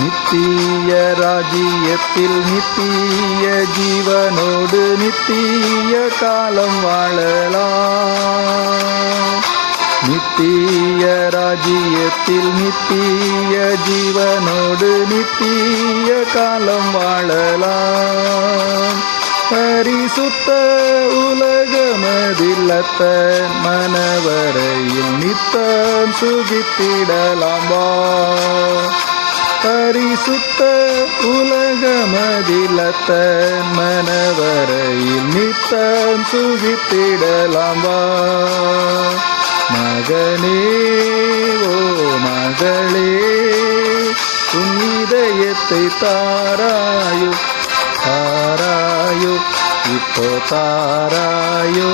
நித்திய ராஜ்யத்தில் நித்திய ஜீவனோடு நித்திய காலம் வாழலாம். நித்திய ராஜ்யத்தில் நித்திய ஜீவனோடு நித்திய காலம் வாழலாம். பரிசுத்த உலகமதில்லத்த மனவரையில் நித்தம் சுகித்திடலாம் வா. பரிசுத்த உலகமதில்லத்த மனவரையில் நித்தம் சுகித்திடலாம் வா. மகனே ஓ மகளே, உன் இதயத்தை தாராயோ தாராயோ இப்போ தாராயோ.